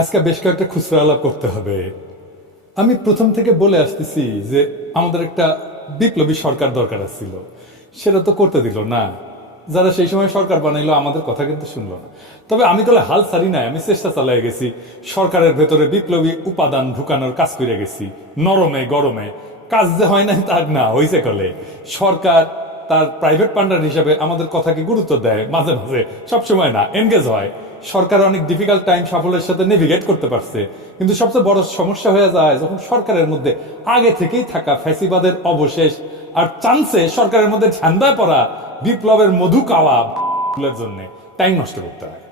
আজকে বেশ কয়েকটা খুচরা আলাপ করতে হবে। আমি প্রথম থেকে বলে আসতেছি যে আমাদের একটা বিপ্লবী সরকার দরকার ছিল, সেটা তো করতে দিল না। যারা সেই সময় সরকার বানাইলো আমাদের কথা কিন্তু শুনলো না। তবে আমি তাহলে হাল ছাড়ি নাই, আমি চেষ্টা চালাই গেছি সরকারের ভেতরে বিপ্লবী উপাদান ঢুকানোর কাজ করে গেছি। নরমে গরমে কাজ যে হয় নাই তার না, হয়েছে কলে সরকার তার প্রাইভেট পান্ডার হিসাবে আমাদের কথাকে গুরুত্ব দেয়, মাঝে মাঝে, সবসময় না, এনগেজ হয়। সরকার অনেক ডিফিকাল্ট টাইম সাফল্যের সাথে নেভিগেট করতে পারছে। কিন্তু সবচেয়ে বড় সমস্যা হয়ে যায় যখন সরকারের মধ্যে আগে থেকেই থাকা ফ্যাসিবাদের অবশেষ আর চান্সে সরকারের মধ্যে ঝান্ডায় পড়া বিপ্লবের মধু কাওয়া জন্য টাইম নষ্ট করতে হয়।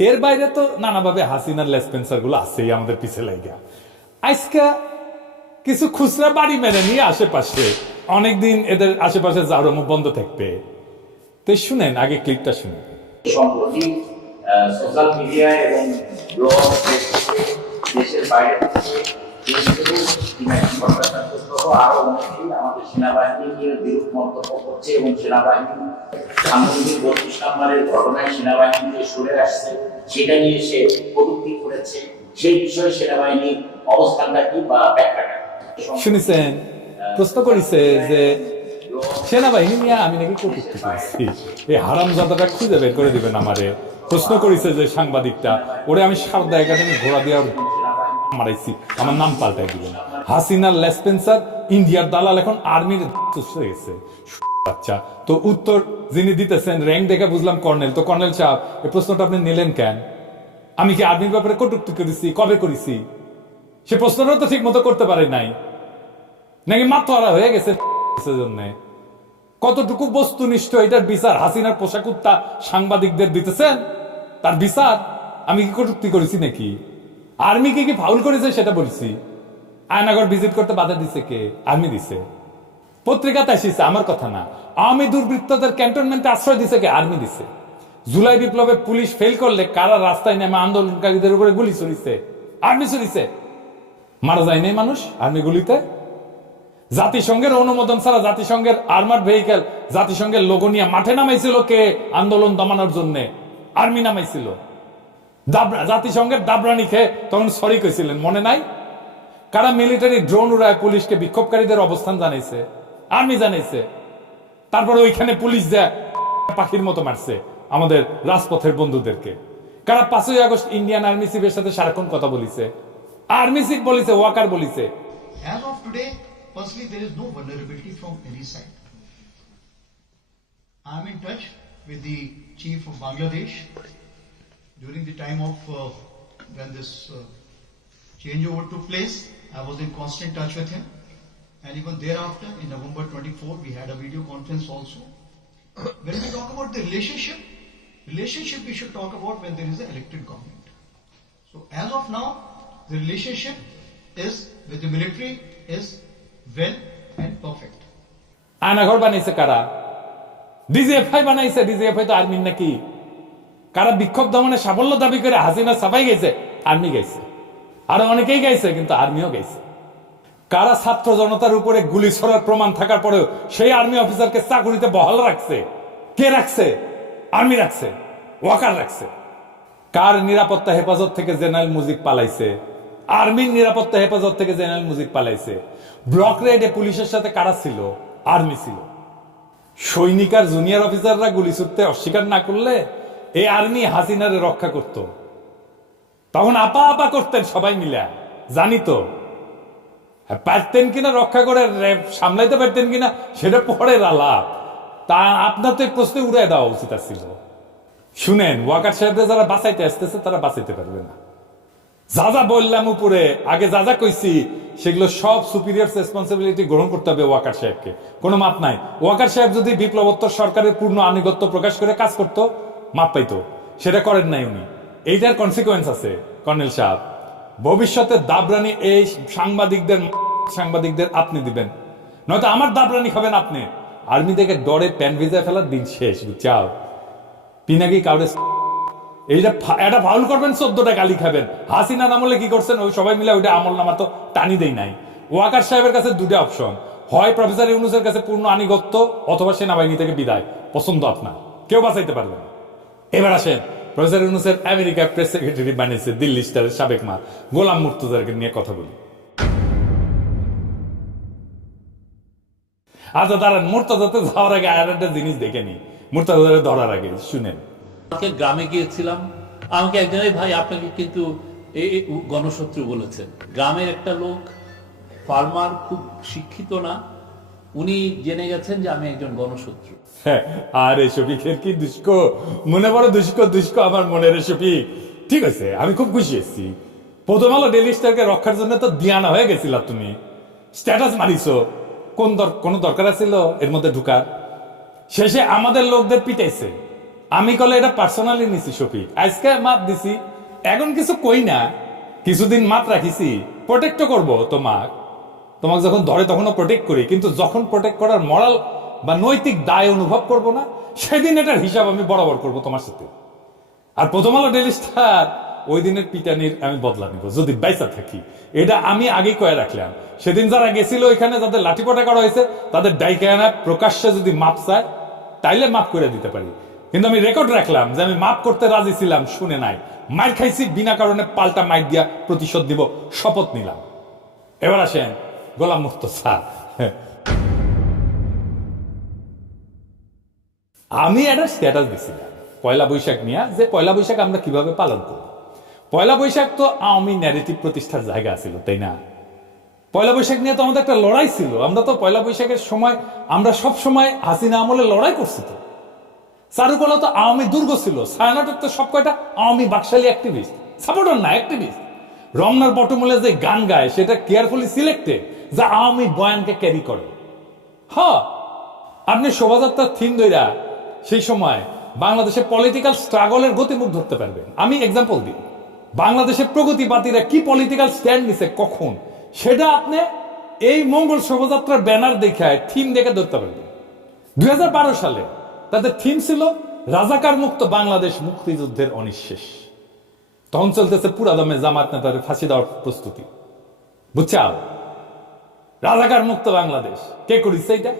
এর বাইরে তো নানাভাবে হাসিনার লেসপেন্সার গুলো আছেই আমাদের পিছে লাইগা। আজকে কিছু খুচরা বাড়ি মেরে নিয়ে আশেপাশে অনেকদিন এদের আশেপাশে জারমো বন্ধ থাকবে। তো শুনেন, আগে ক্লিপটা শুনেন। সম্প্রতি সোশ্যাল মিডিয়া এবং ব্লগ, ফেসবুকে দেশের বাইরে থেকে আরো অনেকেই আমাদের সেনাবাহিনী নিয়ে বিরূপ মন্তব্য করছে এবং সেনাবাহিনী সাংগঠনিক 32 নম্বরের ঘটনায় সেনাবাহিনী যে সরে আসছে সেটা নিয়ে সে কটূক্তি করেছে। সেই বিষয়ে সেনাবাহিনীর অবস্থানটা কি বা ব্যাখ্যাটা শুনেছেন? প্রশ্ন করেছে যে সেনাবাহিনী নিয়ে আমি নাকি কটূক্তি করেছি, এই হারামজাদাটা খুঁজে বের করে দিবেন আমারে। প্রশ্ন করেছে যে সাংবাদিকটা, ওরে আমি সারদা একাডেমি ঘোরা দিয়ে মারাইছি, আমার নাম পাল্টাই দিবেন। হাসিনার লেসপেন্সার, ইন্ডিয়ার দালাল এখন আর্মির হয়ে গেছে। আচ্ছা, তো উত্তর যিনি দিতেছেন র্যাঙ্ক দেখে বুঝলাম কর্নেল। তো কর্নেল সাহেব, এই প্রশ্নটা আপনি নিলেন কেন? আমি কি আর্মির ব্যাপারে কটূক্তি করেছি? কবে করেছি? সে প্রশ্নটা তো ঠিক মতো করতে পারে নাই, নাকি মাথা হয়ে গেছে জন্য? কতটুকু বস্তুনিষ্ঠ এটার বিচার হাসিনার পোশাক উত্তা সাংবাদিকদের দিতেছেন? তার বিচার আমি কি কটূক্তি করেছি নাকি? আর্মিকে কি ফাউল করেছে সেটা বলছি। আয়নাগর ভিজিট করতে বাধা দিছে কে? আর্মি দিছে। পত্রিকাতে আসিছে, আমার কথা না। আওয়ামী দুর্বৃত্তদের ক্যান্টনমেন্টে আশ্রয় দিছে কে? আর্মি দিছে। জুলাই বিপ্লবে পুলিশ ফেল করলে কারা রাস্তায় নেমে আন্দোলনকারীদের উপরে গুলি ছড়িছে? আর্মি ছড়িছে। মারা যায় নাই মানুষ আর্মি গুলিতে? জাতিসংঘের অনুমোদন ছাড়া জাতিসংঘের আর্মার্ড ভেহিকেল, জাতিসংঘের লোগো নিয়ে মাঠে নামাইছিল কে আন্দোলন দমানোর জন্য? আর্মি নামাইছিল। জাতিসংঘের দাবরানি খেয়ে তখন সরি কইছিলেন, মনে নাই? কারা মিলিটারি ড্রোন উড়ায় পুলিশকে বিক্ষোভকারীদের অবস্থান জানাইছে? আর্মি জানাইছে। তারপরে ওইখানে পুলিশ যায় পাখির মতো মারছে আমাদের রাজপথের বন্ধুদেরকে। কারা 5ই আগস্ট ইন্ডিয়ান আর্মি চিফের সাথে সারাক্ষণ কথা বলিছে? আর্মি চিফ বলিছে, ওয়াকার বলিছে। As of today, firstly, there is no vulnerability from any side. I am in touch with the chief of Bangladesh during the time of when this changeover took place. I was in constant touch with him, and even thereafter, in November 24, we had a video conference also. When we talk about the relationship we should talk about when there is an elected government. So as of now, the relationship is with the military is well and perfect. Aynaghor বানাইছে কারা? DGFI বানাইছে। DGFI তো আর্মির নাকি? কারা বিক্ষোভ দমনে সাফল্য দাবি করে হাসিনা সাফাই গেছে? আর্মি গাইছে। আরো অনেকেই গাইছে, কিন্তু আর্মিও গাইছে। কারা ছাত্র জনতার উপরে গুলি ছড়ার প্রমাণ থাকার পরেও সেই আর্মি অফিসারকে চাকুরিতে বহাল রাখছে? কে রাখছে? আর্মি রাখছে, ওয়াকার রাখছে। কার নিরাপত্তা হেফাজত থেকে জেনারেল মুজিব পালাইছে? আর্মির নিরাপত্তা হেফাজত থেকে জেনারেল মুজিব পালাইছে। ব্লক রেডে পুলিশের সাথে কারা ছিল? আর্মি ছিল। সৈনিক আর জুনিয়র অফিসাররা গুলি ছুটতে অস্বীকার না করলে এই আর্মি হাসিনারে রক্ষা করত। তখন আপা আপা করতেন সবাই মিলে, জানি তো। পারতেন কিনা রক্ষা করে সামলাইতে পারতেন কিনা সেটা পরের আলাপ। তা আপনার তো প্রশ্নে উড়াই দেওয়া উচিত ছিল। শুনেন, ওয়াকার সাহেবরা যারা বাঁচাইতে আসতেছে তারা বাঁচাইতে পারবে না। যা যা বললাম উপরে, আগে যা যা কইছি, সেগুলো সব সুপিরিয়র রেসপন্সিবিলিটি গ্রহণ করতে হবে ওয়াকার সাহেবকে। কোনো মাপ নাই। ওয়াকার সাহেব যদি বিপ্লবোত্তর সরকারের পূর্ণ আনুগত্য প্রকাশ করে কাজ করতো, মাপ পাইতো। সেটা করেন নাই উনি। এইটার কনসিকুয়েন্স আছে কর্নেল সাহেব। ভবিষ্যতে দাবরানি এই সাংবাদিকদের আপনি দিবেন, নয়তো আমার দাবরানি খাবেন আপনি। আর্মি থেকে ডরে প্যান ভিজা ফেলার দিন শেষ, বুঝছাও? পিনাকি কাউরে এইটা এটা ফাউল করবেন, 14টা গালি খাবেন। হাসিনা আমলে কি করছেন? ওই সবাই মিলে ওইটা আমল নামা তো টানি দেই নাই। ওয়াকার সাহেবের কাছে দুটো অপশন, হয় প্রফেসর ইউনূসের কাছে পূর্ণ আনুগত্য, অথবা সেনাবাহিনী থেকে বিদায়। পছন্দ আপনার, কেউ বাঁচাইতে পারবে না। এবার আসেন, প্রফেসর ইউনূসের আমেরিকা প্রেস সেক্রেটারি বানিয়েছে দিল্লি স্টারের সাবেক মা গোলাম মুর্তজাকে নিয়ে কথা বলি। আচ্ছা দাঁড়ান, মুর্তজাতে যাওয়ার আগে আর একটা জিনিস দেখে নি, মুর্তজারে ধরার আগে শুনেন। আমাকে গ্রামে গিয়েছিলাম, আমাকে একজন ভাই আপনাকে কিন্তু এই গণশত্রু বলেছেন। গ্রামের একটা লোক, ফার্মার, খুব শিক্ষিত না, উনি জেনে গেছেন যে আমি একজন গণশত্রু। হ্যাঁ, আরে শফিকের কি দুষ্ক মনে পড়ে, দুষ্ক আমার মনের শফিক। ঠিক আছে, আমি খুব খুশি এসেছি। প্রথম আলো ডেইলি স্টারকে রক্ষার জন্য তো দিয়ানা হয়ে গেছিল, তুমি স্ট্যাটাস মারিছো, কোনো দরকার ছিল এর মধ্যে ঢুকার? শেষে আমাদের লোকদের পিটাইছে, আমি কলে এটা পার্সোনালি নিছি শফিক, আজকে মাপ দিছি, এখন কিছু কই না, কিছুদিন মাপ রাখিছি, প্রোটেক্ট করবো তোমাকে যখন ধরে তখনও প্রোটেক্ট করি, কিন্তু যখন প্রোটেক্ট করার মরাল বা নৈতিক দায় অনুভব করব না, সেদিন এটার হিসাব আমি বরাবর করব তোমার সাথে। আর প্রথম আলো ডেইলি স্টার ওই দিনের পিটানির আমি বদলা নিব যদি বাইসা থাকি, এটা আমি আগেই কয়ে রাখলাম। সেদিন যারা গেছিল ওইখানে, যাদের লাঠিপটা করা হয়েছে, তাদের ডাইকানা প্রকাশ্যে যদি মাপ চায় তাইলে মাপ করে দিতে পারি, কিন্তু আমি রেকর্ড রাখলাম যে আমি মাপ করতে রাজি ছিলাম, শুনে নাই, মার খাইছি, বিনা কারণে পাল্টা মাইর দিয়া প্রতিশোধ দিব, শপথ নিলাম। এবার আসেন গোলাম মুর্তজা। আমি একটা স্ট্যাটাস দিছিলাম পয়লা বৈশাখ নিয়ে, যে পয়লা বৈশাখ আমরা কিভাবে পালন করব। পয়লা বৈশাখ তো আওয়ামী ন্যারেটিভ প্রতিষ্ঠার জায়গা ছিল, তাই না? পয়লা বৈশাখ নিয়ে তো আমাদের একটা লড়াই ছিল, আমরা তো পয়লা বৈশাখের সময় আমরা সব সময় হাসিনা আমলে লড়াই করছি। তো চারুকলা তো আওয়ামী দুর্গ ছিল, ছায়ানটের তো সব কয়টা আওয়ামী বাকশালী অ্যাক্টিভিস্ট, সাপোর্টার না অ্যাক্টিভিস্ট। রমনার বটমূলে যে গান গায় সেটা কেয়ারফুলি সিলেক্টেড, যা আওয়ামী বয়ানকে ক্যারি করে। হ্যাঁ, আপনি শোভাযাত্রার থিম দইরা সেই সময় বাংলাদেশের পলিটিক্যাল স্ট্রাগলের গতিমুখ ধরতে পারবেন। আমি এক্সাম্পল দিই, বাংলাদেশের প্রগতিবাদীরা কি পলিটিক্যাল স্ট্যান্ড নিছে কখন, সেটা আপনি এই মঙ্গল শোভাযাত্রার ব্যানার দেখায় থিম দেখে ধরতে পারবেন। 2012 সালে তাদের থিম ছিল রাজাকার মুক্ত বাংলাদেশ, মুক্তিযুদ্ধের অনিঃশেষ। তখন চলতেছে পুরা দমে জামাত নেতাদের ফাঁসি দেওয়ার প্রস্তুতি, বুঝছাও? রাজাকার মুক্ত বাংলাদেশ কে করিছে? এটা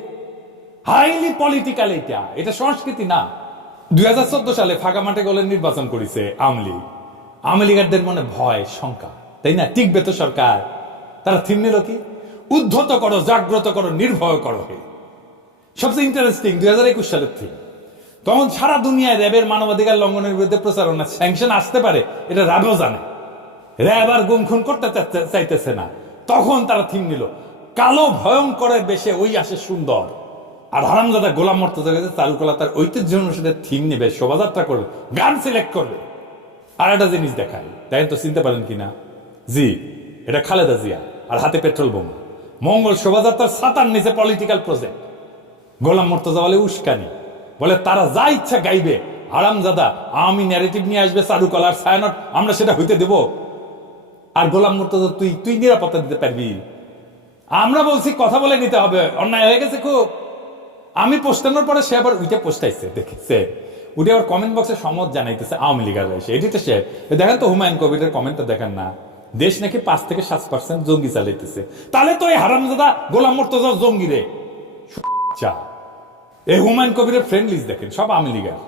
হাইলি পলিটিক্যাল, এটা সংস্কৃতি না। 2014 সালে ফাঁকা মাঠে গলে নির্বাচন করেছে আওয়ামী লীগ। আওয়ামী লীগারদের মনে ভয় শঙ্কা, তাই না? টিকবে তো সরকার? তারা থিম নিল কি? উদ্ধত করো, জাগ্রত করো, নির্ভয় করো। সবচেয়ে ইন্টারেস্টিং 2021 সালের থিম। তখন সারা দুনিয়ায় র্যাবের মানবাধিকার লঙ্ঘনের বিরুদ্ধে প্রচারণা, স্যাংশন আসতে পারে, এটা র্যাবও জানে। র্যাব আর গুম খুন করতে চাইতেছে না, তখন তারা থিম নিল কালো ভয়ঙ্করের বেশে ওই আসে সুন্দর। আর হারামজাদা গোলাম মুর্তজা গেছে চারুকলা তার ঐতিহ্য অনুসারে থিম নেবে, শোভাযাত্রা করবে, গান সিলেক্ট করবে। আর একটা জিনিস দেখায়, তাই তো চিনতে পারেন কিনা? জি, এটা খালেদা জিয়া, আর হাতে পেট্রোল বোমা। মঙ্গল শোভাযাত্রার ছাতার নিচে পলিটিক্যাল প্রজেক্ট। গোলাম মুর্তজা বলে উস্কানি, বলে তারা যা ইচ্ছা গাইবে, হারামজাদা আওয়ামী ন্যারেটিভ নিয়ে আসবে, চারুকলার ছায়ানট, আমরা সেটা হইতে দেব। আর গোলাম মুর্তজা তুই নিরাপত্তা দিতে পারবি? আমরা বলছি কথা বলে নিতে হবে, অন্যায় হয়ে গেছে খুব। আমি পোস্টানোর পরে সে আবার উইটা পোস্টাইছে, দেখেছে উঠে আবার কমেন্ট বক্সে সম্মত জানাইতেছে আওয়ামী লীগার এসে। এটিতে সে দেখেন তো, হুমায়ুন কবিরের কমেন্টটা দেখেন না, দেশ নাকি 5 থেকে 7% জঙ্গি চালাইতেছে। তাহলে তো এই হারামজাদা গোলাম মুর্তজা জঙ্গি রে। এই হুমায়ুন কবিরের ফ্রেন্ড লিস্ট দেখেন, সব আওয়ামী লীগার,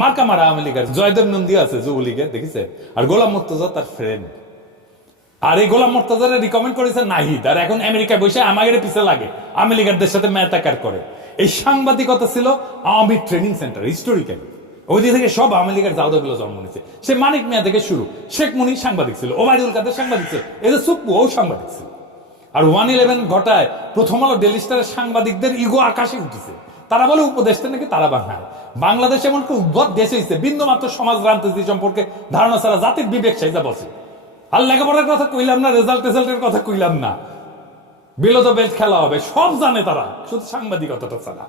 মার্কা মারা আওয়ামী লীগার। জয়দেব নন্দী আছে যুবলীগের, দেখেছে? আর গোলাম মুর্তজা তার ফ্রেন্ড। আর এই গোলাম মুর্তজারে রিকমেন্ড করেছে নাহিদ, আর এখন আমেরিকায় বসে আমাদের পিছে লাগে, আওয়ামী লীগারদের সাথে মেতাকার করে। এই সাংবাদিকতা ছিল আওয়ামী ট্রেনিং সেন্টার হিস্টোরিক্যালি। ওই দিক থেকে সব আওয়ামী লীগের জাউদাগুলো জন্ম নিয়েছে। সে মানিক মিয়া থেকে শুরু, শেখ মুনির সাংবাদিক ছিল, ওবায়দুল কাদের সাংবাদিক ছিল, এদের সুপ্পু ও সাংবাদিক ছিল। আর 111 ঘটায় প্রথম আলো ডেইলি স্টারের সাংবাদিকদের ইগো আকাশে উঠেছে। তারা বলে উপদেশটা নাকি তারা বানায়। বাংলাদেশ এমন একটা উদ্ভট দেশ হয়েছে, বিন্দু মাত্র সমাজ রাজনীতি সম্পর্কে ধারণা ছাড়া জাতির বিবেক সাইজা বসে। আর লেখাপড়ার কথা কইলাম না, রেজাল্টের কথা কইলাম না, বিলো দ্য বেল্ট খেলা হবে, সব জানে তারা, শুধু সাংবাদিকতাটা ছাড়া।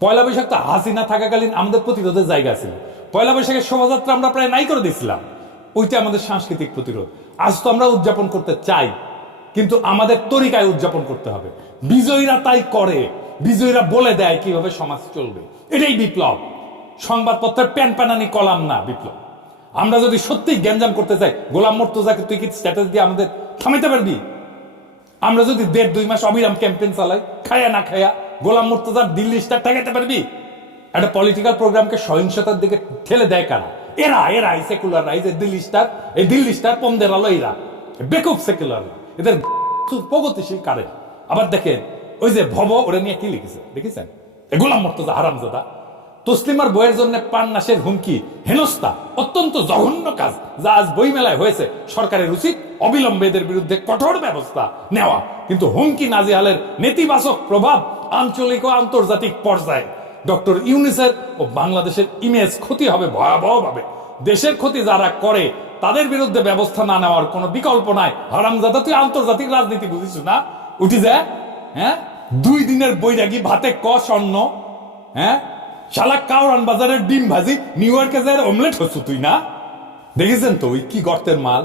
পয়লা বৈশাখ তো হাসিনা থাকাকালীন আমাদের প্রতিরোধের জায়গা ছিল। পয়লা বৈশাখের শোভাযাত্রা আমরা প্রায় নাই করে দিয়েছিলাম, ওইটা আমাদের সাংস্কৃতিক প্রতিরোধ। আজ তো আমরা উদযাপন করতে চাই, কিন্তু আমাদের তরিকায় উদযাপন করতে হবে। বিজয়ীরা তাই করে, বিজয়ীরা বলে দেয় কিভাবে সমাজ চলবে। এটাই বিপ্লব, সংবাদপত্রের প্যানপ্যানানি কলাম না বিপ্লব। আমরা যদি সত্যিই গ্যাঞ্জাম করতে চাই, গোলাম মুর্তজাকে তুই কি স্ট্যাটাস দিয়ে আমাদের থামাইতে পারবি? আমরা যদি 1.5-2 মাস অবিরাম ক্যাম্পেইন চালাই, খায়া না খায়া, গোলাম মুর্তজার দিল্লি স্টার ঠেকাতে পারবি? একটা পলিটিক্যাল প্রোগ্রামকে সহিংসতার দিকে ঠেলে দেয় কারা? এরাই সেকুলাররা, এই যে দিল্লি স্টার পন্দের আলো, এরা বেকুব সেকুলার, এদের প্রগতিশীল কারে। আবার দেখেন ওই যে ভব, ওরা নিয়ে কি লিখেছে দেখেছেন? গোলাম মুর্তজা হারামজাদা তসলিমার বইয়ের জন্য প্রাণনাশের হুমকি, হেনস্থা, অত্যন্ত জঘন্য কাজ যা আজ বইমেলায় হয়েছে। সরকারের উচিত অবিলম্বে এদের বিরুদ্ধে কঠোর ব্যবস্থা নেওয়া। কিন্তু হুমকি নাজিহালের নেতিবাচক প্রভাব আঞ্চলিক ও আন্তর্জাতিক পর্যায়ে ডক্টর ইউনূসের ও বাংলাদেশের ইমেজ ক্ষতি হবে ভয়াবহভাবে। দেশের ক্ষতি যারা করে তাদের বিরুদ্ধে ব্যবস্থা না নেওয়ার কোনো বিকল্প নাই। হারামজাদা, তুই আন্তর্জাতিক রাজনীতি বুঝিস না? উঠি যায়, হ্যাঁ? 2 দিনের বৈরাগী ভাতে ক স্বর্ণ, হ্যাঁ? শালা কাউরান বাজারের ডিম ভাজি নিউ ইয়র্কে যায় অমলেট হচ্ছ তুই না? দেখেছেন তো ওই কি গর্তের মাল?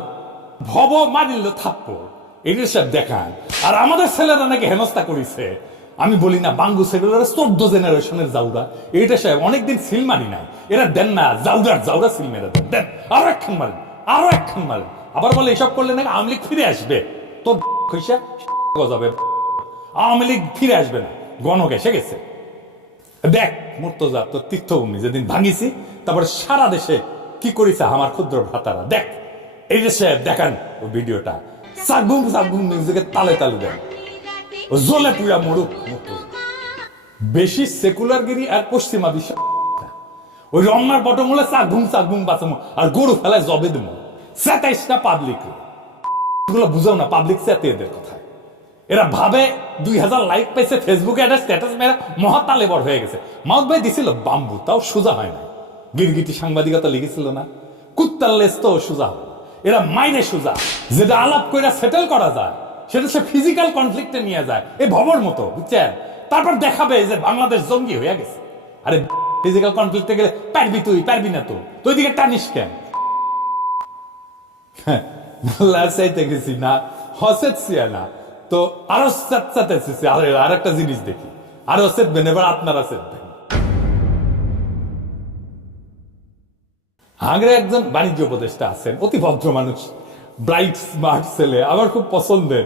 ভব মারিল থাপ্পড়, এটার সব দেখান। আর আমাদের ছেলেরা নাকি হেনস্থা করেছে। আমি বলি না, বাঙ্গু সেগুলোর 14 জেনারেশনের জাউরা, এইটা সাহেব অনেকদিন সিল মারি নাই, এরা দেন না, জাউরা সিল মেরে দেন, আরো একখান মারেন, আবার বলে এসব করলে নাকি আওয়ামী লীগ ফিরে আসবে। তোর খৈসা গজাবে, আওয়ামী লীগ ফিরে আসবে না, গণক এসে গেছে। দেখ মুর্তজা, তোর তীর্থভূমি যেদিন ভাঙিছি, তারপরে সারা দেশে কি করেছে আমার ক্ষুদ্র ভ্রাতারা, দেখ এই যে সাহেব দেখান ও ভিডিওটা, সাকবুম মিউজিকের তালে দেন, ও জ্বলে পুরা মরুক মুর্তজা। বেশি সেকুলারগিরি আর পশ্চিমা বিশ্ব, ওই রমনার বটমূলে সাকবুম বাঁচামো আর গরু ফেলায় জবে দেবো। 27টা পাবলিক, এগুলো বুঝাও না, পাবলিক চেতে এদের কথা। এরা ভাবে 2000 লাইক পাইছে ফেসবুকে, একটা স্ট্যাটাস মেরা মহাতালেবর হয়ে গেছে। মাউদ ভাই দিছিল বাম্বু, তাও সোজা হয় না। গিরগিটি সাংবাদিকতা লিখেছিল না, কুত্তার লেজ তো সোজা হয়। এরা মাইনে সোজা, যেটা আলাপ করে সেটেল করা যায় সেটা সে ফিজিক্যাল কনফ্লিক্টে নিয়ে যায়, এই ভবর মতো, বুঝছেন? তারপর দেখাবে যে বাংলাদেশ জঙ্গি হয়ে গেছে। আরে ফিজিক্যাল কনফ্লিক্টে গেলে পারবি না তো ওইদিকে টানিস কেন? চাইতে গেছি না, হসেছি না তো আরো চাচাতেছি। আর একটা জিনিস দেখি, আরো চেতবেন, এবার আপনারা চেতবেন। আগ্রা একজন বাণিজ্য উপদেষ্টা আছেন, অতি ভদ্র মানুষ, ব্রাইট স্মার্ট ছেলে, আমার খুব পছন্দের।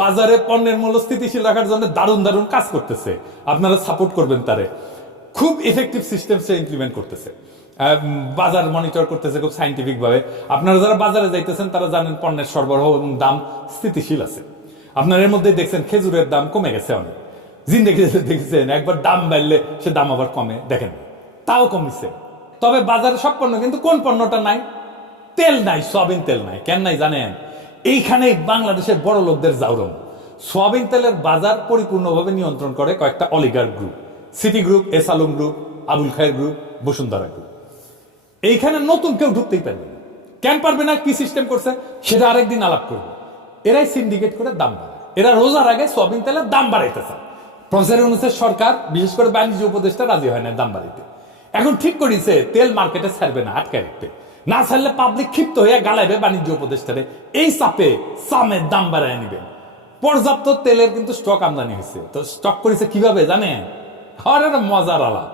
বাজারে পণ্যের মূল্য স্থিতিশীল রাখার জন্য দারুণ কাজ করতেছে, আপনারা সাপোর্ট করবেন তারে। খুব ইফেক্টিভ সিস্টেম সে ইমপ্লিমেন্ট করতেছে, বাজার মনিটর করতেছে খুব সাইন্টিফিক ভাবে। আপনারা যারা বাজারে যাইতেছেন তারা জানেন পণ্যের সরবরাহ এবং দাম স্থিতিশীল আছে। আপনারা এর মধ্যে দেখছেন খেজুরের দাম কমে গেছে অনেক, জিন্দেগি দেখছেন একবার দাম বাড়লে সে দাম আবার কমে, দেখেন তাও কমিছে। তবে বাজারে সব পণ্য, কিন্তু কোন পণ্যটা নাই? তেল নাই, সয়াবিন তেল নাই। কেন নাই জানেন? এইখানে বাংলাদেশের বড় লোকদের জাউরম। সয়াবিন তেলের বাজার পরিপূর্ণভাবে নিয়ন্ত্রণ করে কয়েকটা oligarch group, City group, S Alam group, Abul Khayer group, Bashundhara group. এইখানে নতুন কেউ ঢুকতেই পারবে না। কেন পারবে না? কি সিস্টেম করছে সেটা আরেকদিন আলাপ করবো। এরাই সিন্ডিকেট করে দাম বাড়ায়। এরা রোজার আগে সয়াবিন তেলের দাম বাড়াইতে চায়। প্রফেসর ইউনূসের সরকার, বিশেষ করে বাণিজ্য উপদেষ্টা রাজি হয় না দাম বাড়াইতে। এখন ঠিক করেছে তেল মার্কেটে ছাড়বে না, আটকায় রাখবে। না ছাড়লে পাবলিক ক্ষিপ্ত হয়ে গালাইবে বাণিজ্য উপদেষ্টারে, এই চাপে সামের দাম বাড়ায় নিবেন। পর্যাপ্ত তেলের কিন্তু স্টক আমদানি হয়েছে, তো স্টক করেছে কিভাবে জানেন? আর একটা মজার আলাপ।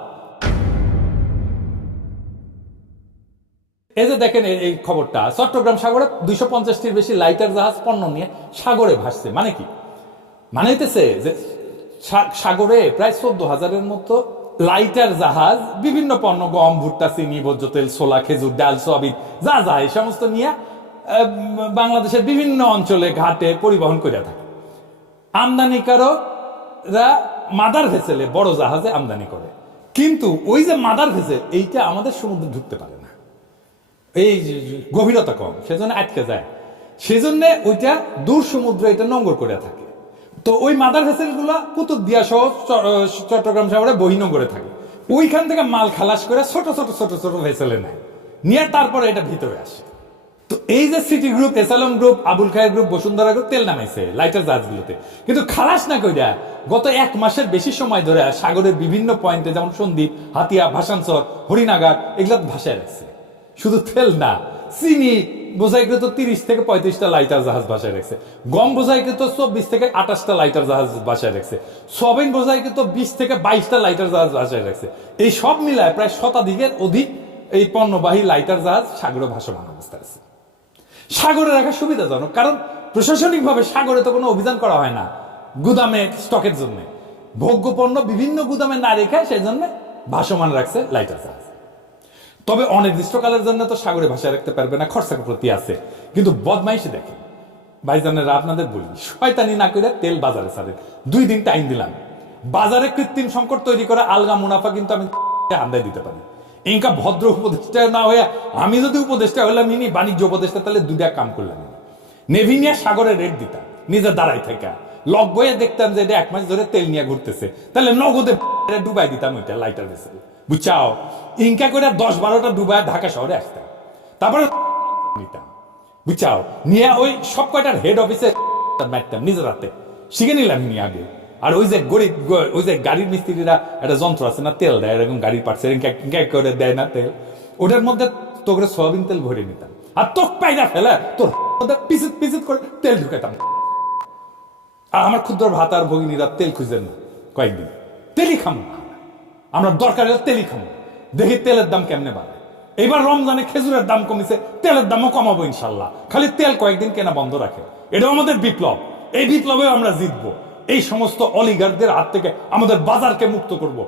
এই যে দেখেন এই খবরটা, চট্টগ্রাম সাগরে 250টির বেশি লাইটার জাহাজ পণ্য নিয়ে সাগরে ভাসছে। মানে কি? মানে হইতেছে যে সাগরে প্রায় 14,000-এর মতো লাইটার জাহাজ বিভিন্ন পণ্য, গম, ভুট্টা, চিনি, ভোজ্য তেল, ছোলা, খেজুর, ডাল, সয়াবিন যা এই সমস্ত নিয়ে বাংলাদেশের বিভিন্ন অঞ্চলে ঘাটে পরিবহন করে থাকে। আমদানিকারকরা মাদার ভেসেলে বড় জাহাজে আমদানি করে, কিন্তু ওই যে মাদার ভেসেল এইটা আমাদের সমুদ্রে ঢুকতে পারে না, এই গভীরতা কম, সেজন্য আটকে যায়। সেজন্য ওইটা দূর সমুদ্রে এটা নোঙ্গর করে থাকে। তো ওই মাদার ভেসেল গুলা কুতুবদিয়া সহ চট্টগ্রাম শহরে বহিনগরে থাকে। ওইখান থেকে মাল খালাস করে ছোট ছোট ভেসেলে নেয়, নিয়ে তারপরে এটা ভিতরে আসে। তো এই যে City group, S Alam group, Abul Khayer group, Bashundhara group তেল নামাইছে লাইটার জাহাজগুলোতে, কিন্তু খালাস না কইরা গত 1 মাসের বেশি সময় ধরে সাগরের বিভিন্ন পয়েন্টে, যেমন সন্দ্বীপ, হাতিয়া, ভাসানচর, হরিনাগার, এগুলো ভাসায় রাখছে। শুধু তেল না, চিনি বোঝাইকৃত 30 থেকে 35টা লাইটার জাহাজ ভাসায় রাখছে, গম বোঝাইকৃত 24 থেকে 28টা লাইটার জাহাজ ভাসায় রাখছে, সয়াবিন বোঝাইকৃত 20 থেকে 22টা লাইটার জাহাজ ভাসায় রাখছে। এই সব মিলায় প্রায় 100-এর অধিক এই পণ্যবাহী লাইটার জাহাজ সাগরে ভাসমান অবস্থায় আছে। সাগরে রাখা সুবিধাজনক, কারণ প্রশাসনিকভাবে সাগরে তো কোনো অভিযান করা হয় না গুদামে স্টকের জন্য। ভোগ্য পণ্য বিভিন্ন গুদামে না রেখে সেই জন্য ভাসমান রাখছে লাইটার জাহাজ। তবে অনির্দিষ্টকালের জন্য তো সাগরে ভাষা রাখতে পারবে না, খরচার প্রতি আছে। কিন্তু বদমাইশে দেখে ভাইজানেরা, আপনাদের বলি, শয়তানি না করে তেল বাজারে ছাড়ে। 2 দিন টাইম দিলাম, বাজারে কৃত্রিম সংকট তৈরি করা আলগা মুনাফা কিন্তু আমি আন্দায় দিতে পারি। ইনকা ভদ্র উপদেষ্টা না হয়ে আমি যদি উপদেষ্টা হলাম ইনি বাণিজ্য উপদেষ্টা, তাহলে 2টা কাম করলাম। নেভি নিয়ে সাগরে রেট দিতাম, নিজে দাঁড়াই থাকা লক বয়ে দেখতাম যে এটা 1 মাস ধরে তেল নিয়ে ঘুরতেছে, তাহলে নগদে ডুবাই দিতাম ওইটা লাইটার ভেসেল, বুঝছাও। ইনকা করে 10-12টা ডুবাই ঢাকা শহরে আসতাম, তারপরে নিতাম, বুঝছাও, নিয়ে ওই সব কয়টার হেড অফিসে মারতাম নিজের হাতে, শিখে নিলাম নিয়ে আগে। আর ওই যে গরিব, ওই যে গাড়ির মিস্ত্রিরা একটা যন্ত্র আছে না, তেল দেয় এরকম গাড়ির পার্টসের করে দেয় না তেল, ওটার মধ্যে তোকে সয়াবিন তেল ভরে নিতাম, আর তোক পায়রা ফেলে তোর পিসিত পিসিত করে তেল ঢুকাতাম। আর আমার ক্ষুদ্র ভাতার ভগিনীরা তেল খুঁজেন না, কয়েকদিন তেলই খামো আমরা, দরকার হলে তেলই খামো, দেখি তেলের দাম কেমনে বাড়ে। এবার রমজানে খেজুরের দাম কমেছে, তেলের দামও কমাবো ইনশাল্লাহ, খালি তেল কয়েকদিন কেনা বন্ধ রাখে। এটাও আমাদের বিপ্লব, এই বিপ্লবে আমরা জিতবো। এই সমস্ত অলিগারদের হাত থেকে আমাদের বাজারকে মুক্ত করব।